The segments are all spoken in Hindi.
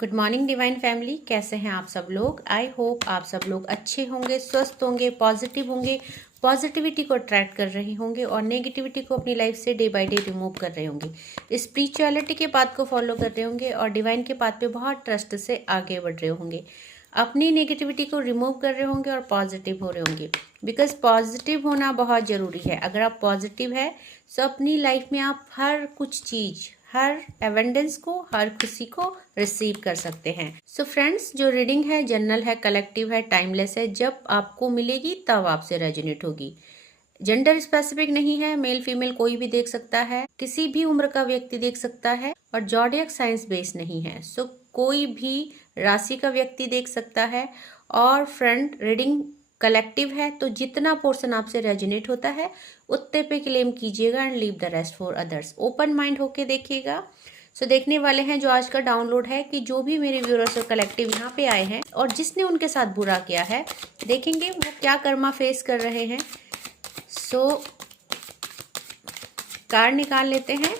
गुड मॉर्निंग डिवाइन फैमिली, कैसे हैं आप सब लोग। आई होप आप सब लोग अच्छे होंगे, स्वस्थ होंगे, पॉजिटिव होंगे, पॉजिटिविटी को अट्रैक्ट कर रहे होंगे और नेगेटिविटी को अपनी लाइफ से डे बाय डे रिमूव कर रहे होंगे। स्पिरिचुअलिटी के पाथ को फॉलो कर रहे होंगे और डिवाइन के पाथ पे बहुत ट्रस्ट से आगे बढ़ रहे होंगे। अपनी नेगेटिविटी को रिमूव कर रहे होंगे और पॉजिटिव हो रहे होंगे, बिकॉज पॉजिटिव होना बहुत ज़रूरी है। अगर आप पॉजिटिव है तो अपनी लाइफ में आप हर कुछ चीज़, हर एवेंडेंस को, हर खुशी को रिसीव कर सकते हैं। सो फ्रेंड्स, जो रीडिंग है जनरल है, कलेक्टिव है, टाइमलेस है। जब आपको मिलेगी तब आपसे रेजोनेट होगी। जेंडर स्पेसिफिक नहीं है, मेल फीमेल कोई भी देख सकता है, किसी भी उम्र का व्यक्ति देख सकता है और जॉडियक साइंस बेस नहीं है। सो कोई भी राशि का व्यक्ति देख सकता है। और फ्रेंड, रीडिंग कलेक्टिव है तो जितना पोर्शन आपसे रेजोनेट होता है उतने पे क्लेम कीजिएगा and leave the rest for others. Open mind होके देखिएगा। सो देखने वाले हैं जो आज का डाउनलोड है कि जो भी मेरे व्यूअर्स और कलेक्टिव यहाँ पे आए हैं और जिसने उनके साथ बुरा किया है, देखेंगे वो क्या कर्मा फेस कर रहे हैं। सो कार्ड निकाल लेते हैं।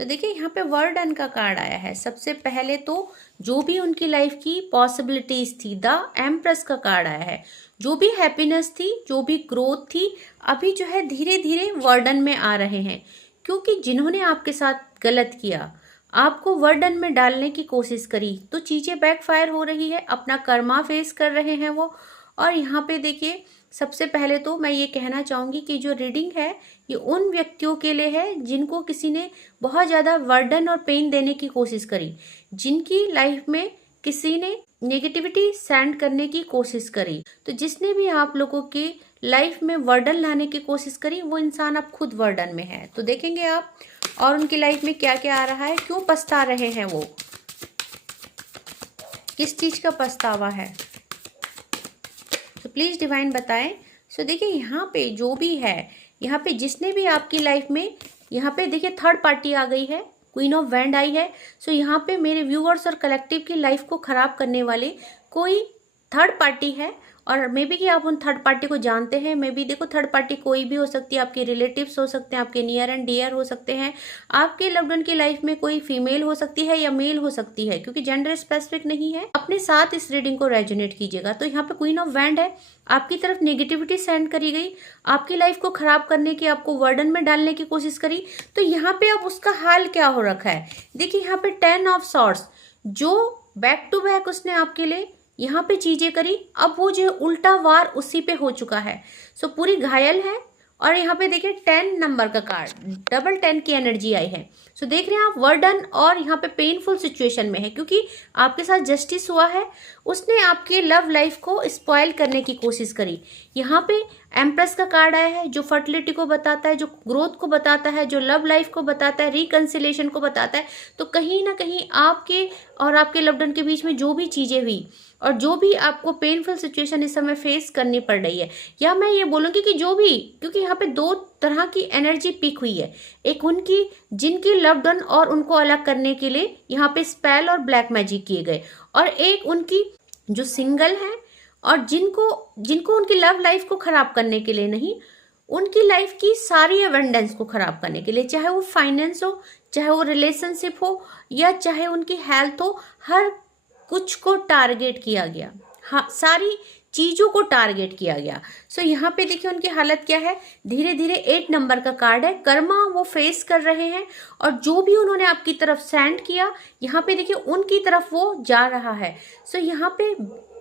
सो देखिए, यहाँ पे वर्डन का कार्ड आया है। सबसे पहले तो जो भी उनकी लाइफ की पॉसिबिलिटीज थी, द एम्प्रेस का कार्ड आया है। जो भी हैप्पीनेस थी, जो भी ग्रोथ थी, अभी जो है धीरे धीरे वर्डन में आ रहे हैं। क्योंकि जिन्होंने आपके साथ गलत किया, आपको वर्डन में डालने की कोशिश करी, तो चीज़ें बैकफायर हो रही है, अपना कर्मा फेस कर रहे हैं वो। और यहाँ पे देखिए, सबसे पहले तो मैं ये कहना चाहूँगी कि जो रीडिंग है ये उन व्यक्तियों के लिए है जिनको किसी ने बहुत ज़्यादा वर्डन और पेन देने की कोशिश करी, जिनकी लाइफ में किसी ने नेगेटिविटी सेंड करने की कोशिश करी। तो जिसने भी आप लोगों की लाइफ में वर्डन लाने की कोशिश करी, वो इंसान अब खुद वर्डन में है। तो देखेंगे आप और उनकी लाइफ में क्या क्या आ रहा है, क्यों पछता रहे हैं वो, किस चीज़ का पछतावा है। तो प्लीज़ डिवाइन बताएं। सो देखिए, यहाँ पे जो भी है, यहाँ पे जिसने भी आपकी लाइफ में, यहाँ पे देखिए थर्ड पार्टी आ गई है, क्वीन ऑफ वैंड आई है। सो यहाँ पे मेरे व्यूअर्स और कलेक्टिव की लाइफ को खराब करने वाले कोई थर्ड पार्टी है। और मे बी कि आप उन थर्ड पार्टी को जानते हैं। मे बी देखो, थर्ड पार्टी कोई भी हो सकती है, आपके रिलेटिव्स हो सकते हैं, आपके नियर एंड डियर हो सकते हैं, आपके लव्ड वन की लाइफ में कोई फीमेल हो सकती है या मेल हो सकती है, क्योंकि जेंडर स्पेसिफिक नहीं है। अपने साथ इस रीडिंग को रेजोनेट कीजिएगा। तो यहाँ पे क्वीन ऑफ वैंड है, आपकी तरफ नेगेटिविटी सेंड करी गई, आपकी लाइफ को खराब करने की, आपको वर्डन में डालने की कोशिश करी। तो यहाँ पे अब उसका हाल क्या हो रखा है, देखिए यहाँ पे 10 ऑफ सॉर्ड्स, जो बैक टू बैक उसने आपके लिए यहाँ पे चीजें करी, अब वो जो उल्टा वार उसी पे हो चुका है। सो पूरी घायल है। और यहाँ पे देखिए 10 नंबर का कार्ड, डबल 10 की एनर्जी आई है। सो देख रहे हैं आप, वर्डन और यहाँ पे पेनफुल सिचुएशन में है, क्योंकि आपके साथ जस्टिस हुआ है। उसने आपके लव लाइफ को स्पॉइल करने की कोशिश करी। यहाँ पे एम्प्रेस का कार्ड आया है, जो फर्टिलिटी को बताता है, जो ग्रोथ को बताता है, जो लव लाइफ को बताता है, रिकंसिलेशन को बताता है। तो कहीं ना कहीं आपके और आपके लव्ड वन के बीच में जो भी चीजें हुई और जो भी आपको पेनफुल सिचुएशन इस समय फेस करनी पड़ रही है, या मैं ये बोलूँगी कि जो भी, क्योंकि यहाँ पे दो तरह की एनर्जी पिक हुई है। एक उनकी जिनकी लव्ड वन और उनको अलग करने के लिए यहाँ पे स्पेल और ब्लैक मैजिक किए गए, और एक उनकी जो सिंगल है और जिनको उनकी लव लाइफ को खराब करने के लिए नहीं, उनकी लाइफ की सारी एवेंडेंस को खराब करने के लिए, चाहे वो फाइनेंस हो, चाहे वो रिलेशनशिप हो, या चाहे उनकी हेल्थ हो, हर कुछ को टारगेट किया गया। हाँ, सारी चीजों को टारगेट किया गया। सो यहाँ पे देखिए उनकी हालत क्या है। धीरे धीरे 8 नंबर का कार्ड है, कर्मा वो फेस कर रहे हैं। और जो भी उन्होंने आपकी तरफ सेंड किया, यहाँ पे देखिए उनकी तरफ वो जा रहा है। सो यहाँ पे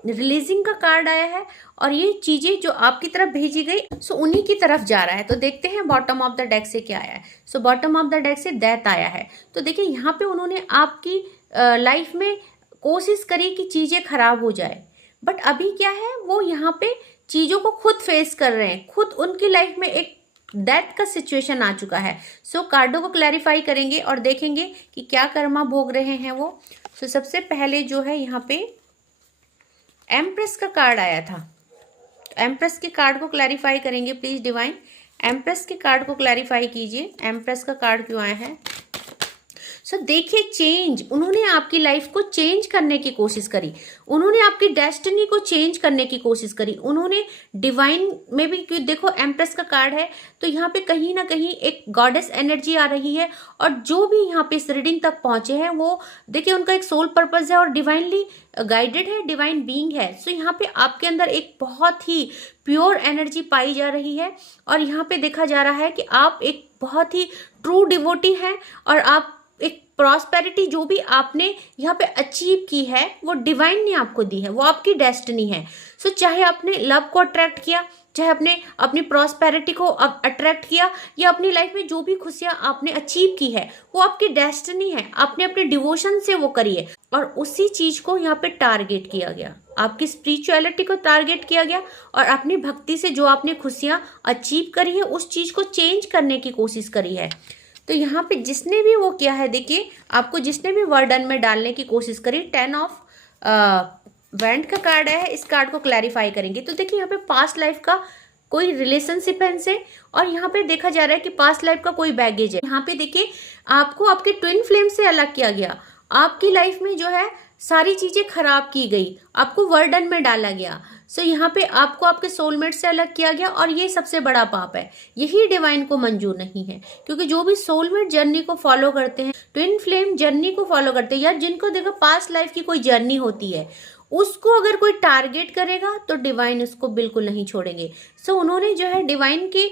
रिलीजिंग का कार्ड आया है, और ये चीजें जो आपकी तरफ भेजी गई, सो उन्हीं की तरफ जा रहा है। तो देखते हैं बॉटम ऑफ द डेक से क्या आया है। So bottom of the deck से डेथ आया है। तो देखिए यहाँ पे उन्होंने आपकी लाइफ में कोशिश करी कि चीजें खराब हो जाए, बट अभी क्या है, वो यहाँ पे चीजों को खुद फेस कर रहे हैं। खुद उनकी लाइफ में एक डेथ का सिचुएशन आ चुका है। सो कार्डों को क्लैरिफाई करेंगे और देखेंगे कि क्या कर्मा भोग रहे हैं वो। सो सबसे पहले जो है यहाँ पे एम्प्रेस का कार्ड आया था। एम्प्रेस के कार्ड को क्लैरिफाई करेंगे प्लीज डिवाइन। एम्प्रेस के कार्ड को क्लैरिफाई कीजिए, एम्प्रेस का कार्ड क्यों आया है। सो देखिए चेंज, उन्होंने आपकी लाइफ को चेंज करने की कोशिश करी, उन्होंने आपकी डेस्टिनी को चेंज करने की कोशिश करी, उन्होंने डिवाइन में भी देखो एम्प्रेस का कार्ड है, तो यहाँ पे कहीं ना कहीं एक गॉडेस एनर्जी आ रही है। और जो भी यहाँ पे इस रीडिंग तक पहुंचे हैं वो देखिए उनका एक सोल पर्पस है और डिवाइनली गाइडेड है, डिवाइन बीइंग है। सो यहाँ पे आपके अंदर एक बहुत ही प्योर एनर्जी पाई जा रही है और यहाँ पे देखा जा रहा है कि आप एक बहुत ही ट्रू डिवोटी हैं और आप एक प्रॉस्पेरिटी जो भी आपने यहाँ पे अचीव की है वो डिवाइन ने आपको दी है, वो आपकी डेस्टिनी है। सो चाहे आपने लव को अट्रैक्ट किया, चाहे आपने अपनी प्रॉस्पेरिटी को अट्रैक्ट किया, या अपनी लाइफ में जो भी खुशियां आपने अचीव की है वो आपकी डेस्टिनी है, आपने अपने डिवोशन से वो करी है और उसी चीज को यहाँ पे टारगेट किया गया, आपकी स्पिरिचुअलिटी को टारगेट किया गया और अपनी भक्ति से जो आपने खुशियां अचीव करी है उस चीज को चेंज करने की कोशिश करी है। तो यहाँ पे जिसने भी वो किया है, देखिए आपको जिसने भी वर्डन में डालने की कोशिश करी, 10 ऑफ वैंड का कार्ड है, इस कार्ड को क्लैरिफाई करेंगे। तो देखिए यहाँ पे पास्ट लाइफ का कोई रिलेशनशिप है इनसे और यहाँ पे देखा जा रहा है कि पास्ट लाइफ का कोई बैगेज है। यहाँ पे देखिए आपको आपके ट्विन फ्लेम से अलग किया गया, आपकी लाइफ में जो है सारी चीजें खराब की गई, आपको वर्डन में डाला गया। सो यहाँ पे आपको आपके सोलमेट से अलग किया गया और ये सबसे बड़ा पाप है, यही डिवाइन को मंजूर नहीं है। क्योंकि जो भी सोलमेट जर्नी को फॉलो करते हैं, ट्विन फ्लेम जर्नी को फॉलो करते हैं, या जिनको देखो पास्ट लाइफ की कोई जर्नी होती है, उसको अगर कोई टारगेट करेगा तो डिवाइन उसको बिल्कुल नहीं छोड़ेंगे। सो उन्होंने जो है डिवाइन के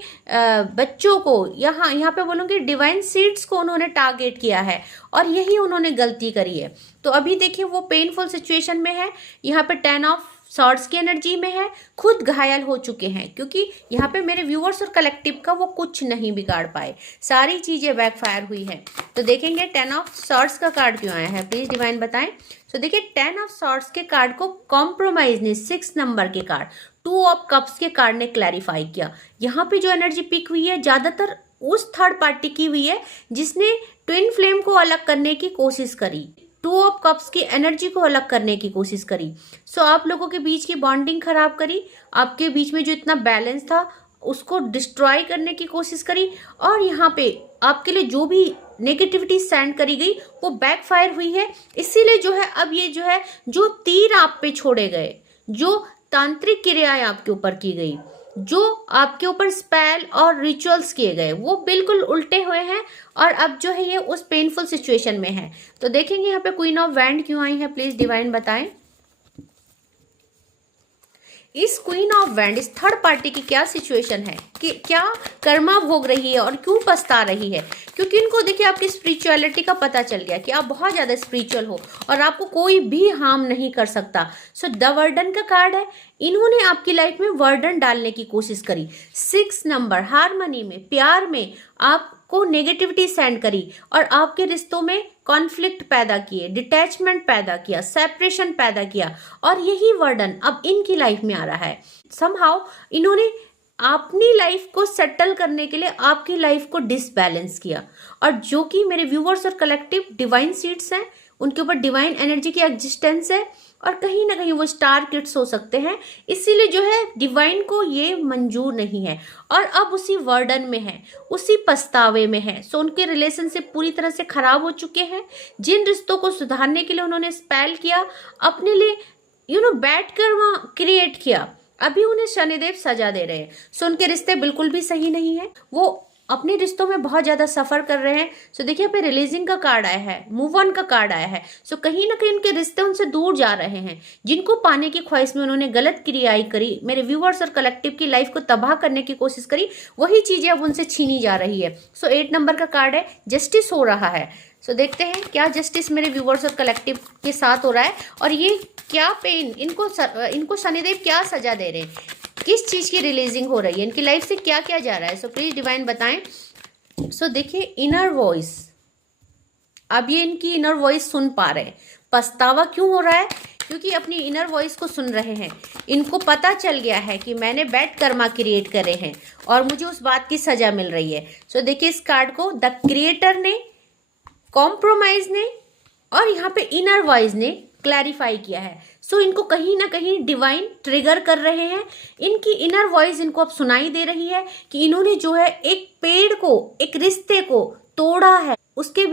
बच्चों को, यहाँ पे बोलूँगी डिवाइन सीड्स को उन्होंने टारगेट किया है और यही उन्होंने गलती करी है। तो अभी देखिए वो पेनफुल सिचुएशन में है, यहाँ पे 10 ऑफ सॉर्ड्स की एनर्जी में है, खुद घायल हो चुके हैं क्योंकि यहाँ पे मेरे व्यूअर्स और कलेक्टिव का वो कुछ नहीं बिगाड़ पाए, सारी चीजें बैकफायर हुई है। तो देखेंगे 10 ऑफ सॉर्ड्स का कार्ड क्यों आया है, प्लीज डिवाइन बताएं। तो देखिए 10 ऑफ सॉर्ड्स के कार्ड को कॉम्प्रोमाइज ने 6 नंबर के कार्ड 2 ऑफ कप्स के कार्ड ने क्लैरिफाई किया। यहाँ पे जो एनर्जी पिक हुई है ज्यादातर उस थर्ड पार्टी की हुई है जिसने ट्विन फ्लेम को अलग करने की कोशिश करी, 2 ऑफ कप्स की एनर्जी को अलग करने की कोशिश करी। सो आप लोगों के बीच की बॉन्डिंग खराब करी, आपके बीच में जो इतना बैलेंस था उसको डिस्ट्रॉय करने की कोशिश करी और यहाँ पे आपके लिए जो भी नेगेटिविटी सेंड करी गई वो बैकफायर हुई है। इसीलिए जो है अब ये जो है जो तीर आप पे छोड़े गए, जो तांत्रिक क्रियाएं आपके ऊपर की गई, जो आपके ऊपर स्पेल और रिचुअल्स किए गए, वो बिल्कुल उल्टे हुए हैं और अब जो है ये उस पेनफुल सिचुएशन में है। तो देखेंगे यहाँ पे क्वीन ऑफ वैंड क्यों आई है, प्लीज डिवाइन बताएं। इस क्वीन ऑफ वैंड, इस थर्ड पार्टी की क्या सिचुएशन है, कि क्या कर्मा भोग रही है और क्यों पछता रही है। क्योंकि इनको देखिए आपकी स्पिरिचुअलिटी का पता चल गया कि आप बहुत ज़्यादा स्पिरिचुअल हो और आपको कोई भी हार्म नहीं कर सकता। सो द वर्डन का कार्ड है, इन्होंने आपकी लाइफ में वर्डन डालने की कोशिश करी। 6 नंबर हार्मनी में, प्यार में आपको नेगेटिविटी सेंड करी और आपके रिश्तों में कॉन्फ्लिक्ट पैदा किए, डिटैचमेंट पैदा किया, सेपरेशन पैदा किया और यही वर्डन अब इनकी लाइफ में आ रहा है। समहाउ इन्होंने अपनी लाइफ को सेटल करने के लिए आपकी लाइफ को डिसबैलेंस किया और जो कि मेरे व्यूअर्स और कलेक्टिव डिवाइन सीड्स हैं, उनके ऊपर डिवाइन एनर्जी की एग्जिस्टेंस है और कहीं ना कहीं वो स्टार किड्स हो सकते हैं। इसीलिए जो है डिवाइन को ये मंजूर नहीं है और अब उसी वर्डन में है, उसी पछतावे में है। सो उनके रिलेशनशिप पूरी तरह से खराब हो चुके हैं। जिन रिश्तों को सुधारने के लिए उन्होंने स्पेल किया, अपने लिए बैड कर्मा क्रिएट किया, अभी उन्हें शनिदेव सजा दे रहे हैं। सो उनके रिश्ते बिल्कुल भी सही नहीं है, वो अपने रिश्तों में बहुत ज्यादा सफर कर रहे हैं। सो देखिए यहाँ पे रिलीजिंग का कार्ड आया है, मूव ऑन का कार्ड आया है। सो कहीं ना कहीं उनके रिश्ते उनसे दूर जा रहे हैं। जिनको पाने की ख्वाहिश में उन्होंने गलत क्रियाएं करी, मेरे व्यूअर्स और कलेक्टिव की लाइफ को तबाह करने की कोशिश करी, वही चीजें अब उनसे छीनी जा रही है। सो 8 नंबर का कार्ड है, जस्टिस हो रहा है। सो देखते हैं क्या जस्टिस मेरे व्यूअर्स और कलेक्टिव के साथ हो रहा है और ये क्या पेन इनको शनिदेव क्या सजा दे रहे हैं, किस चीज की रिलीजिंग हो रही है, इनकी लाइफ से क्या क्या जा रहा है। सो प्लीज डिवाइन बताएं। सो देखिए इनर वॉइस, अब ये इनकी इनर वॉइस सुन पा रहे हैं। पछतावा क्यों हो रहा है, क्योंकि अपनी इनर वॉइस को सुन रहे हैं। इनको पता चल गया है कि मैंने बैड कर्मा क्रिएट करे हैं और मुझे उस बात की सजा मिल रही है। सो देखिए इस कार्ड को द क्रिएटर ने, कॉम्प्रोमाइज ने और यहाँ पे इनर वॉइस ने क्लैरिफाई किया है। सो इनको कहीं ना कहीं डिवाइन ट्रिगर कर रहे हैं। इनकी इनर वॉइस इनको अब सुनाई दे रही है कि इन्होंने जो है एक पेड़ को, एक रिश्ते को तोड़ा है, उसके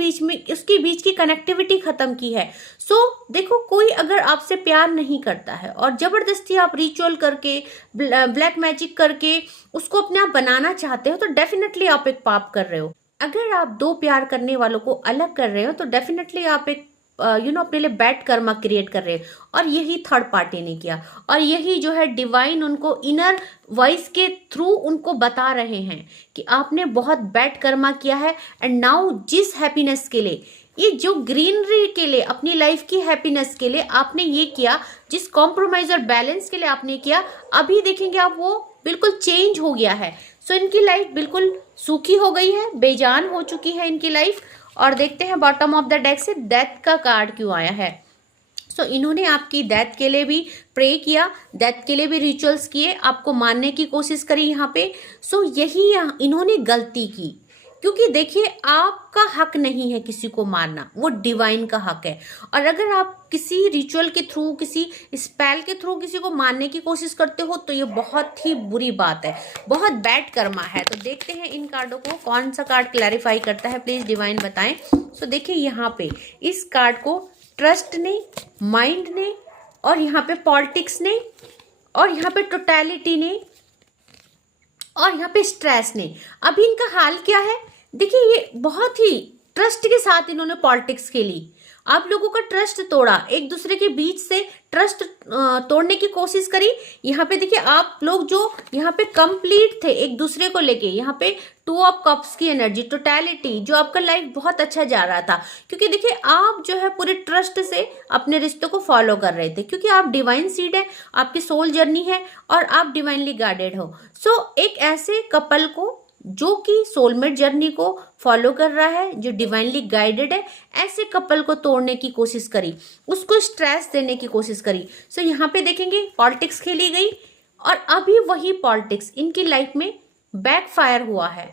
बीच की कनेक्टिविटी खत्म की है। सो देखो, कोई अगर आपसे प्यार नहीं करता है और जबरदस्ती आप रिचुअल करके, ब्लैक मैजिक करके उसको अपने आप बनाना चाहते हो, तो डेफिनेटली आप एक पाप कर रहे हो। अगर आप दो प्यार करने वालों को अलग कर रहे हो तो डेफिनेटली आप एक अपने लिए बैड कर्मा क्रिएट कर रहे हैं। और यही थर्ड पार्टी ने किया, और यही जो है डिवाइन उनको इनर वॉइस के थ्रू उनको बता रहे हैं कि आपने बहुत बैड कर्मा किया है। एंड नाउ जिस हैप्पीनेस के लिए, ये जो ग्रीनरी के लिए, अपनी लाइफ की हैप्पीनेस के लिए आपने ये किया, जिस कॉम्प्रोमाइज और बैलेंस के लिए आपने किया, अभी देखेंगे आप वो बिल्कुल चेंज हो गया है। सो इनकी लाइफ बिल्कुल सूखी हो गई है, बेजान हो चुकी है इनकी लाइफ। और देखते हैं बॉटम ऑफ द डेक से डेथ का कार्ड क्यों आया है। सो इन्होंने आपकी डेथ के लिए भी प्रे किया, डेथ के लिए भी रिचुअल्स किए, आपको मारने की कोशिश करी यहाँ पे। सो यही इन्होंने गलती की, क्योंकि देखिए आपका हक नहीं है किसी को मारना, वो डिवाइन का हक है। और अगर आप किसी रिचुअल के थ्रू, किसी स्पेल के थ्रू किसी को मारने की कोशिश करते हो तो ये बहुत ही बुरी बात है, बहुत बैड कर्मा है। तो देखते हैं इन कार्डों को कौन सा कार्ड क्लैरिफाई करता है, प्लीज डिवाइन बताएं। सो देखिए यहाँ पे इस कार्ड को ट्रस्ट ने, माइंड ने, और यहाँ पे पॉलिटिक्स ने, और यहाँ पे टोटलिटी ने, और यहाँ पे स्ट्रेस ने। अभी इनका हाल क्या है, देखिए ये बहुत ही ट्रस्ट के साथ इन्होंने पॉलिटिक्स खेली, आप लोगों का ट्रस्ट तोड़ा, एक दूसरे के बीच से ट्रस्ट तोड़ने की कोशिश करी। यहाँ पे देखिए आप लोग जो यहाँ पे कंप्लीट थे एक दूसरे को लेके, यहाँ पे 2 ऑफ कप्स की एनर्जी, टोटलिटी, जो आपका लाइफ बहुत अच्छा जा रहा था, क्योंकि देखिए आप जो है पूरे ट्रस्ट से अपने रिश्तों को फॉलो कर रहे थे, क्योंकि आप डिवाइन सीड है, आपकी सोल जर्नी है और आप डिवाइनली गाइडेड हो। सो एक ऐसे कपल को जो कि सोलमेट जर्नी को फॉलो कर रहा है, जो डिवाइनली गाइडेड है, ऐसे कपल को तोड़ने की कोशिश करी, उसको स्ट्रेस देने की कोशिश करी। सो यहाँ पे देखेंगे पॉलिटिक्स खेली गई, और अभी वही पॉलिटिक्स इनकी लाइफ में बैकफायर हुआ है।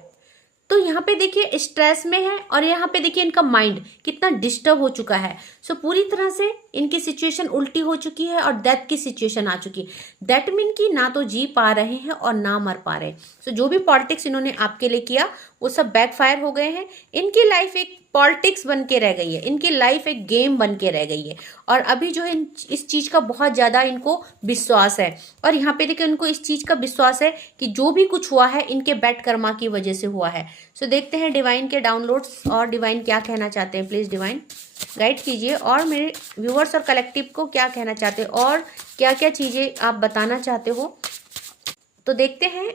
तो यहाँ पे देखिए स्ट्रेस में है, और यहाँ पे देखिए इनका माइंड कितना डिस्टर्ब हो चुका है। सो पूरी तरह से इनकी सिचुएशन उल्टी हो चुकी है और डेथ की सिचुएशन आ चुकी है। दैट मीन कि ना तो जी पा रहे हैं और ना मर पा रहे। सो जो भी पॉलिटिक्स इन्होंने आपके लिए किया वो सब बैकफायर हो गए हैं। इनकी लाइफ एक पॉलिटिक्स बन के रह गई है, इनकी लाइफ एक गेम बन के रह गई है। और अभी जो है इस चीज़ का बहुत ज़्यादा इनको विश्वास है, और यहाँ पे देखिए इनको इस चीज़ का विश्वास है कि जो भी कुछ हुआ है इनके बैड कर्मा की वजह से हुआ है। सो देखते हैं डिवाइन के डाउनलोड्स और डिवाइन क्या कहना चाहते हैं। प्लीज़ डिवाइन गाइड कीजिए, और मेरे व्यूअर्स और कलेक्टिव को क्या कहना चाहते हैं और क्या क्या चीज़ें आप बताना चाहते हो। तो देखते हैं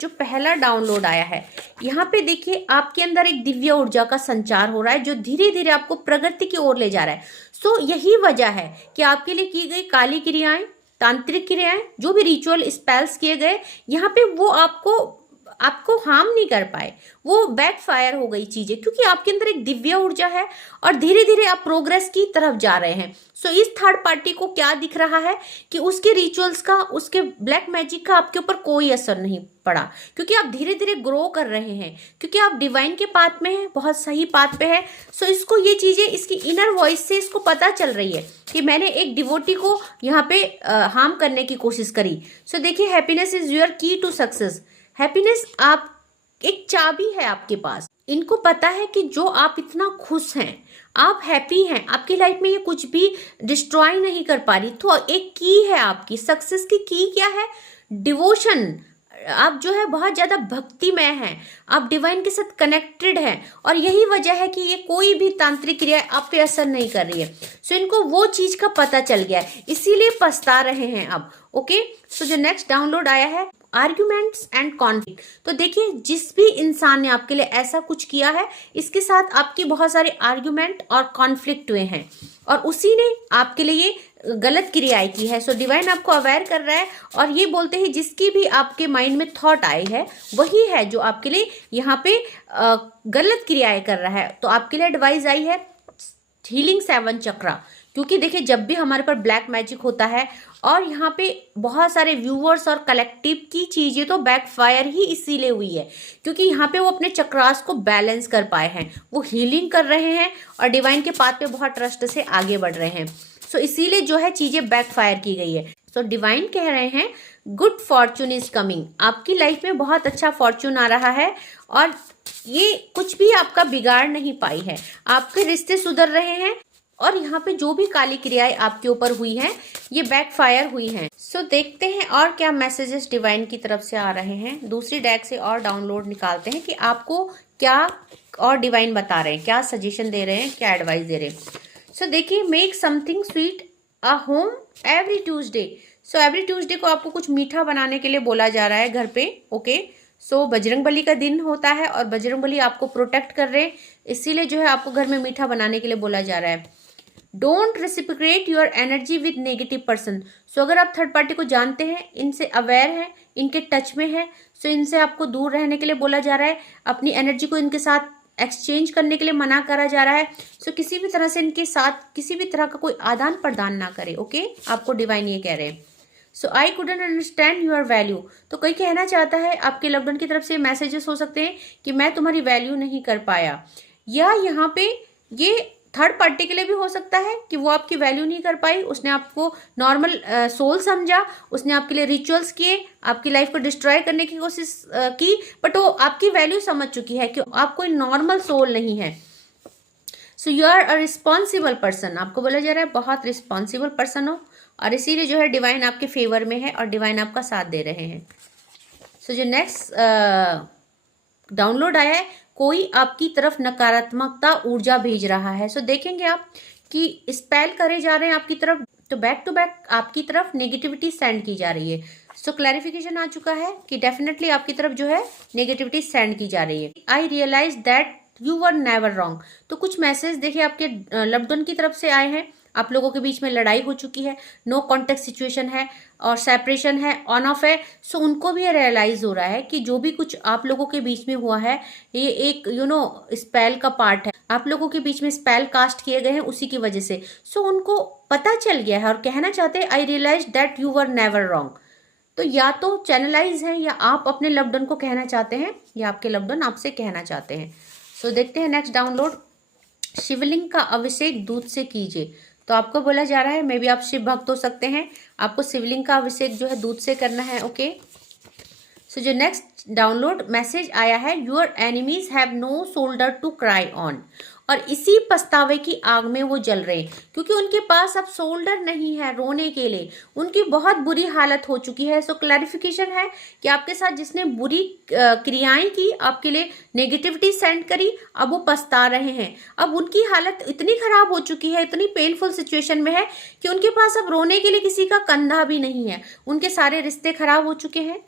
जो पहला डाउनलोड आया है, यहाँ पे देखिए आपके अंदर एक दिव्य ऊर्जा का संचार हो रहा है जो धीरे धीरे आपको प्रगति की ओर ले जा रहा है। सो यही वजह है कि आपके लिए की गई काली क्रियाएं, तांत्रिक क्रियाएं, जो भी रिचुअल स्पेल्स किए गए, यहाँ पे वो आपको हार्म नहीं कर पाए, वो बैकफायर हो गई चीजें, क्योंकि आपके अंदर एक दिव्य ऊर्जा है और धीरे धीरे आप प्रोग्रेस की तरफ जा रहे हैं। सो इस थर्ड पार्टी को क्या दिख रहा है कि उसके रिचुअल्स का, उसके ब्लैक मैजिक का आपके ऊपर कोई असर नहीं पड़ा, क्योंकि आप धीरे धीरे ग्रो कर रहे हैं, क्योंकि आप डिवाइन के पाथ में हैं, बहुत सही पाथ पे है। सो इसको ये चीजें इसकी इनर वॉइस से इसको पता चल रही है कि मैंने एक डिवोटी को यहाँ पे हार्म करने की कोशिश करी। सो देखिए हैप्पीनेस इज योर की टू सक्सेस। हैप्पीनेस आप एक चाबी है आपके पास। इनको पता है कि जो आप इतना खुश हैं, आप हैप्पी हैं, आपकी लाइफ में ये कुछ भी डिस्ट्रॉय नहीं कर पा रही। तो एक की है आपकी सक्सेस की क्या है? डिवोशन। आप जो है बहुत ज़्यादा भक्तिमय हैं, आप डिवाइन के साथ कनेक्टेड हैं, और यही वजह है कि ये कोई भी तांत्रिक क्रिया आप पे असर नहीं कर रही है। सो इनको वो चीज़ का पता चल गया है, इसीलिए पछता रहे हैं अब। ओके, सो जो नेक्स्ट डाउनलोड आया है आर्ग्यूमेंट्स एंड कॉन्फ्लिक्ट। तो देखिए जिस भी इंसान ने आपके लिए ऐसा कुछ किया है, इसके साथ आपकी बहुत सारे आर्ग्यूमेंट और कॉन्फ्लिक्ट हुए हैं, और उसी ने आपके लिए गलत क्रियाएं की है। सो डिवाइन आपको अवेयर कर रहा है, और ये बोलते हैं जिसकी भी आपके माइंड में थॉट आई है वही है जो आपके लिए यहाँ पे गलत क्रियाएं कर रहा है। तो आपके लिए एडवाइस आई है हीलिंग 7 चक्रा, क्योंकि देखिए जब भी हमारे पर ब्लैक मैजिक होता है, और यहाँ पे बहुत सारे व्यूअर्स और कलेक्टिव की चीज़ें तो बैकफायर ही इसीलिए हुई है, क्योंकि यहाँ पे वो अपने चक्रास को बैलेंस कर पाए हैं, वो हीलिंग कर रहे हैं और डिवाइन के पाथ पे बहुत ट्रस्ट से आगे बढ़ रहे हैं। सो इसीलिए जो है चीज़ें बैकफायर की गई है। सो डिवाइन कह रहे हैं गुड फॉर्चून इज कमिंग, आपकी लाइफ में बहुत अच्छा फॉर्चून आ रहा है और ये कुछ भी आपका बिगाड़ नहीं पाई है, आपके रिश्ते सुधर रहे हैं और यहाँ पे जो भी काली क्रियाएं आपके ऊपर हुई हैं ये बैकफायर हुई हैं। सो देखते हैं और क्या मैसेजेस डिवाइन की तरफ से आ रहे हैं। दूसरी डेक से और डाउनलोड निकालते हैं कि आपको क्या और डिवाइन बता रहे हैं, क्या सजेशन दे रहे हैं, क्या एडवाइस दे रहे हैं। सो देखिए, make something sweet a home every Tuesday. So every Tuesday को आपको कुछ मीठा बनाने के लिए बोला जा रहा है घर पे। ओके, सो बजरंगबली का दिन होता है और बजरंगबली आपको प्रोटेक्ट कर रहे हैं, इसीलिए जो है आपको घर में मीठा बनाने के लिए बोला जा रहा है। Don't reciprocate your energy with negative person. So अगर आप थर्ड पार्टी को जानते हैं, इनसे अवेयर हैं, इनके टच में है, सो इनसे आपको दूर रहने के लिए बोला जा रहा है, अपनी एनर्जी को इनके साथ एक्सचेंज करने के लिए मना करा जा रहा है। सो किसी भी तरह से इनके साथ किसी भी तरह का कोई आदान प्रदान ना करे। ओके, आपको डिवाइन ये कह रहे हैं। So I couldn't understand your value. तो कोई कहना चाहता है, आपके लव्ड वन की तरफ से मैसेजेस हो सकते हैं कि मैं तुम्हारी वैल्यू नहीं कर पाया, या यहाँ पे ये थर्ड पार्टी के लिए भी हो सकता है कि वो आपकी वैल्यू नहीं कर पाई, उसने आपको नॉर्मल सोल समझा, उसने आपके लिए रिचुअल्स किए, आपकी लाइफ को डिस्ट्रॉय करने की कोशिश की, बट वो आपकी वैल्यू समझ चुकी है कि आप कोई नॉर्मल सोल नहीं है। So you are a responsible person, आपको बोला जा रहा है बहुत रिस्पॉन्सिबल पर्सन हो, और इसीलिए जो है डिवाइन आपके फेवर में है और डिवाइन आपका साथ दे रहे हैं। सो जो नेक्स्ट डाउनलोड आया है, कोई आपकी तरफ नकारात्मकता ऊर्जा भेज रहा है। सो देखेंगे आप कि स्पेल करे जा रहे हैं आपकी तरफ, तो बैक टू बैक आपकी तरफ नेगेटिविटी सेंड की जा रही है। सो क्लैरिफिकेशन आ चुका है कि डेफिनेटली आपकी तरफ जो है नेगेटिविटी सेंड की जा रही है। I realise that you were never wrong. तो कुछ मैसेज देखिए आपके लव्ड वन की तरफ से आए हैं, आप लोगों के बीच में लड़ाई हो चुकी है, नो कॉन्टेक्ट सिचुएशन है और सेपरेशन है, ऑन ऑफ है। सो उनको भी रियलाइज हो रहा है कि जो भी कुछ आप लोगों के बीच में हुआ है ये एक स्पेल का पार्ट है, आप लोगों के बीच में स्पेल कास्ट किए गए हैं उसी की वजह से। सो उनको पता चल गया है और कहना चाहते हैं I realise that you were never wrong. तो या तो चैनलाइज है या आप अपने लव्ड वन को कहना चाहते हैं या आपके लव्ड वन आपसे कहना चाहते हैं। सो देखते हैं नेक्स्ट डाउनलोड, शिवलिंग का अभिषेक दूध से कीजिए। तो आपको बोला जा रहा है, मे बी आप शिव भक्त हो सकते हैं, आपको शिवलिंग का अभिषेक जो है दूध से करना है। ओके, सो जो नेक्स्ट डाउनलोड मैसेज आया है, your enemies have no shoulder to cry on. और इसी पछतावे की आग में वो जल रहे हैं क्योंकि उनके पास अब शोल्डर नहीं है रोने के लिए, उनकी बहुत बुरी हालत हो चुकी है। सो क्लैरिफिकेशन है कि आपके साथ जिसने बुरी क्रियाएं की, आपके लिए नेगेटिविटी सेंड करी, अब वो पछता रहे हैं। अब उनकी हालत इतनी खराब हो चुकी है, इतनी पेनफुल सिचुएशन में है कि उनके पास अब रोने के लिए किसी का कंधा भी नहीं है। उनके सारे रिश्ते खराब हो चुके हैं,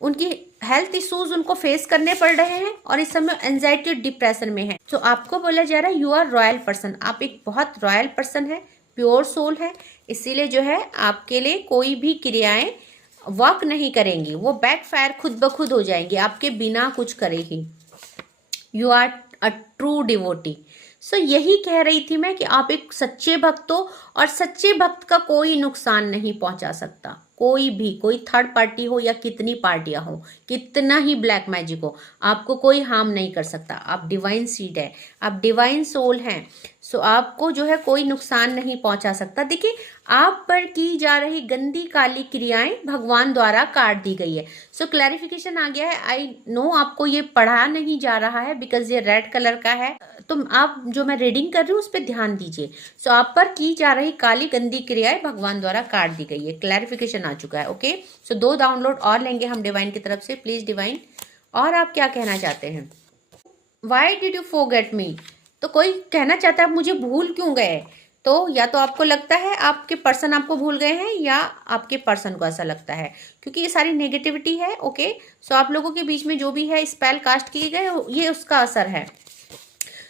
उनकी हेल्थ इश्यूज उनको फेस करने पड़ रहे हैं और इस समय एंजाइटी और डिप्रेशन में है। तो आपको बोला जा रहा है यू आर रॉयल पर्सन, आप एक बहुत रॉयल पर्सन है, प्योर सोल है, इसीलिए जो है आपके लिए कोई भी क्रियाएं वर्क नहीं करेंगी, वो बैकफायर खुद ब खुद हो जाएंगी आपके बिना कुछ करे ही। You are a true devotee. So यही कह रही थी मैं कि आप एक सच्चे भक्त हो और सच्चे भक्त का कोई नुकसान नहीं पहुंचा सकता, कोई भी, कोई थर्ड पार्टी हो या कितनी पार्टियां हो, कितना ही ब्लैक मैजिक हो, आपको कोई हार्म नहीं कर सकता। आप डिवाइन सीड है, आप डिवाइन सोल हैं। सो आपको जो है कोई नुकसान नहीं पहुंचा सकता। देखिए, आप पर की जा रही गंदी काली क्रियाएं भगवान द्वारा काट दी गई है। सो क्लैरिफिकेशन आ गया है। आई नो आपको ये पढ़ा नहीं जा रहा है बिकॉज ये रेड कलर का है, तो आप जो मैं रीडिंग कर रही हूँ उस पर ध्यान दीजिए। सो आप पर की जा रही काली गंदी क्रियाएं भगवान द्वारा काट दी गई है, क्लैरिफिकेशन आ चुका है। ओके, सो 2 डाउनलोड और लेंगे हम डिवाइन की तरफ से। प्लीज डिवाइन, और आप क्या कहना चाहते हैं। Why did you forget me. तो कोई कहना चाहता है आप मुझे भूल क्यों गए। तो या तो आपको लगता है आपके पर्सन आपको भूल गए हैं या आपके पर्सन को ऐसा लगता है, क्योंकि ये सारी नेगेटिविटी है। ओके, सो आप लोगों के बीच में जो भी है स्पेल कास्ट किए गए, ये उसका असर है।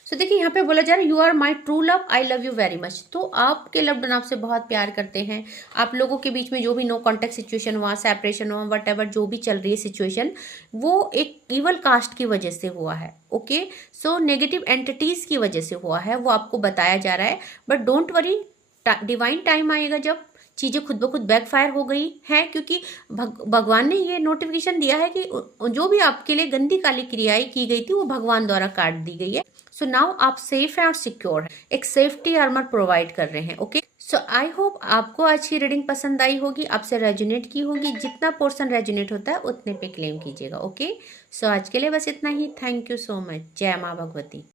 सो देखिए, यहाँ पे बोला जा रहा है you are my true love, I love you very much. तो आपके लव्ड वन आपसे बहुत प्यार करते हैं। आप लोगों के बीच में जो भी नो कॉन्टेक्ट सिचुएशन हुआ, सेपरेशन हुआ, वट एवर जो भी चल रही है सिचुएशन, वो एक इवल कास्ट की वजह से हुआ है। ओके, सो नेगेटिव एंटिटीज की वजह से हुआ है, वो आपको बताया जा रहा है। But don't worry, divine time आएगा जब चीज़ें खुद ब खुद बैकफायर हो गई हैं, क्योंकि भगवान ने ये नोटिफिकेशन दिया है कि जो भी आपके लिए गंदी काली क्रियाएं की गई थी वो भगवान द्वारा काट दी गई है। सो नाउ आप सेफ हैं और सिक्योर हैं, एक सेफ्टी आर्मर प्रोवाइड कर रहे हैं। ओके, सो आई होप आपको आज की रीडिंग पसंद आई होगी, आपसे रेजोनेट की होगी। जितना पोर्शन रेजोनेट होता है उतने पे क्लेम कीजिएगा। ओके, सो आज के लिए बस इतना ही। Thank you so much. जय माँ भगवती।